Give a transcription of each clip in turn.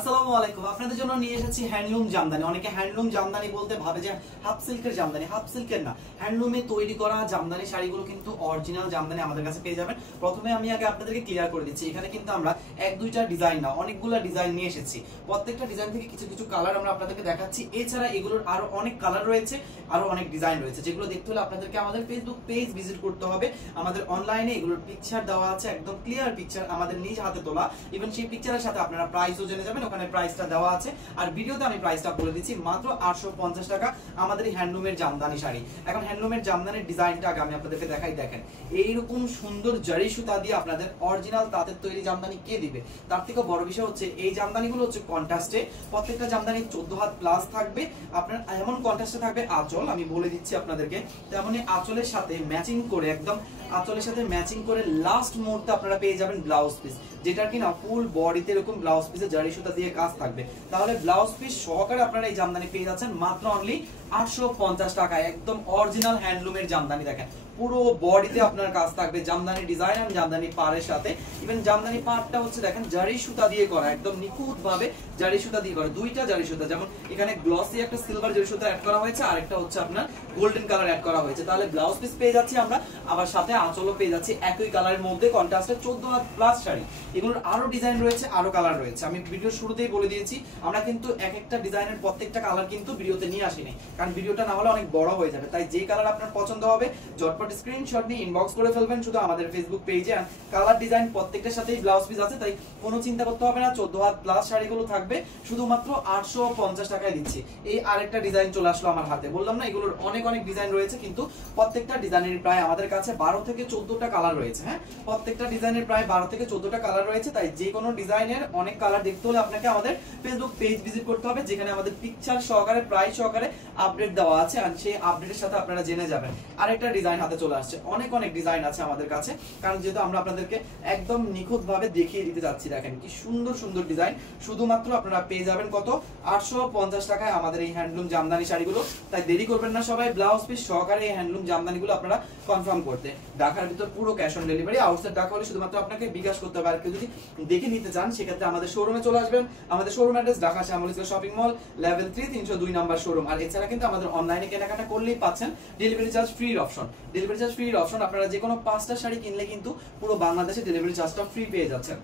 আসসালামু আলাইকুম। আপনাদের জন্য নিয়ে এসেছি হ্যান্ডলুম জামদানি। অনেকে হ্যান্ডলুম জামদানি বলতে ভাবে যে হাফ সিল্কের জামদানি। হাফ সিল্কের না, হ্যান্ডলুমে তৈরি করা জামদানি শাড়িগুলো কিন্তু অরিজিনাল জামদানি আমাদের কাছে পেয়ে যাবেন। প্রথমে আমি আগে আপনাদেরকে ক্লিয়ার করে দিচ্ছি, এখানে কিন্তু আমরা এক দুইটা ডিজাইন না, অনেকগুলো ডিজাইন নিয়ে এসেছি। প্রত্যেকটা ডিজাইন থেকে কিছু কিছু কালার আমরা আপনাদেরকে দেখাচ্ছি। এছাড়া এগুলোর আরো অনেক কালার রয়েছে, আরো অনেক ডিজাইন রয়েছে, যেগুলো দেখতে হলে আপনাদেরকে আমাদের ফেসবুক পেজ ভিজিট করতে হবে। আমাদের অনলাইনে এগুলোর পিকচার দেওয়া আছে, একদম ক্লিয়ার পিকচার, আমাদের নিজ হাতে তোলা। ইভেন সেই পিকচারের সাথে আপনারা প্রাইসও জেনে যাবেন, ওখানে প্রাইসটা দেওয়া আছে। আর ভিডিওতে আমি প্রাইসটা বলে দিচ্ছি, মাত্র 850 টাকা আমাদের এই হ্যান্ডলুমের জামদানি শাড়ি। এখন হ্যান্ডলুমের জামদানির ডিজাইনটা আগে আমি আপনাদেরকে দেখাই। দেখেন এইরকম সুন্দর জারি সুতা দিয়ে আপনাদের অরিজিনাল তাঁতের তৈরি জামদানি কে দিবে? তার থেকে বড় বিষয় হচ্ছে এই জামদানিগুলো হচ্ছে কন্ট্রাস্টে। প্রত্যেকটা জামদানি 14 হাত প্লাস থাকবে। আপনার এমন কন্ট্রাস্টে থাকবে আঁচল, আমি বলে দিচ্ছি আপনাদেরকে, তেমনই আঁচলের সাথে ম্যাচিং করে, একদম আঁচলের সাথে ম্যাচিং করে লাস্ট মুহূর্তে আপনারা পেয়ে যাবেন ব্লাউজ পিস, যেটার কিনা ফুল বডিতে এরকম ব্লাউজ পিসে জারি সুতা দিয়ে কাজ থাকবে। তাহলে ব্লাউজ পিস সহকারে আপনারা এই জামদানি পেয়ে যাচ্ছেন মাত্র অনলি 850 টাকায়। একদম অরিজিনাল হ্যান্ডলুমের জামদানি। দেখেন পুরো বডিতে আপনার কাজ থাকবে জামদানি ডিজাইন আর জামদানি পাড়ের সাথে। ইভেন জামদানি পাড়টা হচ্ছে দেখেন জারি সুতা দিয়ে করা, একদম নিখুঁত ভাবে জারি সুতা দিয়ে করা। দুইটা জারি সুতা, যেমন এখানে গ্লসি একটা সিলভার জারি সুতা অ্যাড করা হয়েছে, আর একটা হচ্ছে আপনার গোল্ডেন কালার অ্যাড করা হয়েছে। তাহলে ব্লাউজ পিস পেয়ে যাচ্ছি আমরা, আবার সাথে আঁচলও পেয়ে যাচ্ছি একই কালারের মধ্যে কন্ট্রাস্টে 14 হাত প্লাস শাড়ি। এগুলোর আরো ডিজাইন রয়েছে, আরো কালার রয়েছে। আমি ভিডিওর শুরুতেই বলে দিয়েছি, আমরা কিন্তু এক একটা ডিজাইনের প্রত্যেকটা কালার কিন্তু ভিডিওতে নিয়ে আসিনি, কারণ ভিডিওটা না হলে অনেক বড় হয়ে যাবে। তাই যে কালার আপনার পছন্দ হবে ঝটপট স্ক্রিনশট নিয়ে ইনবক্স করে ফেলবেন শুধু আমাদের ফেসবুক পেজে। কালার ডিজাইন প্রত্যেকটার সাথেই ব্লাউজ পিস আছে, তাই কোনো চিন্তা করতে হবে না। 14 হাত প্লাস শাড়িগুলো থাকবে শুধুমাত্র 850 টাকায় দিচ্ছি। এই আরেকটা ডিজাইন চলে আসলো আমার হাতে, বললাম না এগুলোর অনেক অনেক ডিজাইন রয়েছে, কিন্তু প্রত্যেকটা ডিজাইনের প্রায় আমাদের কাছে 12 থেকে 14টা কালার রয়েছে। হ্যাঁ, প্রত্যেকটা ডিজাইনের প্রায় 12 থেকে 14টা কালার রয়েছে। তাই যে কোনো ডিজাইনের অনেক কালার দেখতে হলে আপনাকে আমাদের ফেসবুক পেজ ভিজিট করতে হবে, যেখানে আমাদের পিকচার সহকারে প্রাইস সহকারে আপডেট দেওয়া আছে, আর সেই আপডেটের সাথে আপনারা জেনে যাবেন। আরেকটা ডিজাইন হাতে চলে আসছে, অনেক অনেক ডিজাইন আছে আমাদের কাছে, কারণ যেহেতু আমরা আপনাদেরকে একদম নিখুঁত ভাবে দেখিয়ে দিতে যাচ্ছি। দেখেন কি সুন্দর সুন্দর ডিজাইন, শুধুমাত্র আপনারা পেয়ে যাবেন কত? 850 টাকায় আমাদের এই হ্যান্ডলুম জামদানি শাড়িগুলো। তাই দেরি করবেন না সবাই, ব্লাউজ পিস সহকারে এই হ্যান্ডলুম জামদানিগুলো আপনারা কনফার্ম করতে। ঢাকার ভিতর পুরো cash on delivery, outside Dhaka হলে শুধুমাত্র আপনাকে বিকাশ করতে হবে। আর কেউ যদি দেখে নিতে চান সেক্ষেত্রে আমাদের শোরুমে চলে আসবেন। আমাদের showroom address Dhaka Shyamoli shopping mall, level 3, 302 number showroom. আর এছাড়া কিন্তু আমাদের অনলাইনে কেনাকাটা করলেই পাচ্ছেন ডেলিভারি চার্জ ফ্রির অপশন। ডেলিভারি চার্জ ফ্রির অপশন, আপনারা যে কোনো 5টা শাড়ি কিনলে কিন্তু পুরো বাংলাদেশে ডেলিভারি চার্জটা ফ্রি পেয়ে যাচ্ছেন।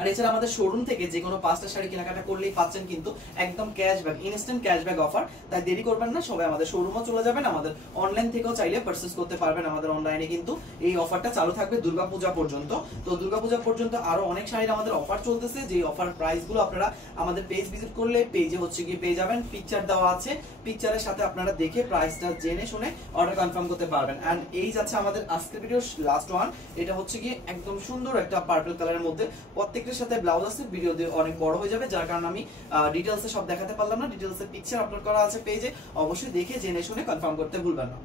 আর এছাড়া আমাদের শোরুম থেকে যে কোনো 5টা শাড়ি কেনাকাটা করলেই পাচ্ছেন কিন্তু একদম ক্যাশব্যাক, ইনস্ট্যান্ট ক্যাশব্যাক অফার। তাই দেরি করবেন না, সবাই আমাদের শোরুমে চলে যাবেন। আমাদের অনলাইন থেকেও চাইলে পারচেজ করতে পারবেন। আমাদের অনলাইনে কিন্তু এই অফারটা চালু থাকবে দুর্গাপূজা পর্যন্ত। তো দুর্গাপূজা পর্যন্ত আরো অনেক শাড়ির আমাদের অফার চলতেছে, যে অফার প্রাইসগুলো আপনারা আমাদের পেজ ভিজিট করলে পেজে হচ্ছে গিয়ে পেয়ে যাবেন। পিকচার দেওয়া আছে, পিকচারের সাথে আপনারা দেখে প্রাইসটা জেনে শুনে অর্ডার কনফার্ম করতে পারবেন। এন্ড এই যাচ্ছে আমাদের আজকের ভিডিওর লাস্ট ওয়ান। এটা হচ্ছে গিয়ে একদম সুন্দর একটা পার্পল কালারের মধ্যে, প্রত্যেকটার সাথে ব্লাউজ আছে। ভিডিও অনেক বড় হয়ে যাবে, যার কারণে আমি ডিটেইলসে সব দেখাতে পারলাম না। ডিটেইলসে পিকচার আপলোড করা আছে পেজে, অবশ্যই দেখে জেনে শুনে কনফার্ম করতে ভুলবেন না।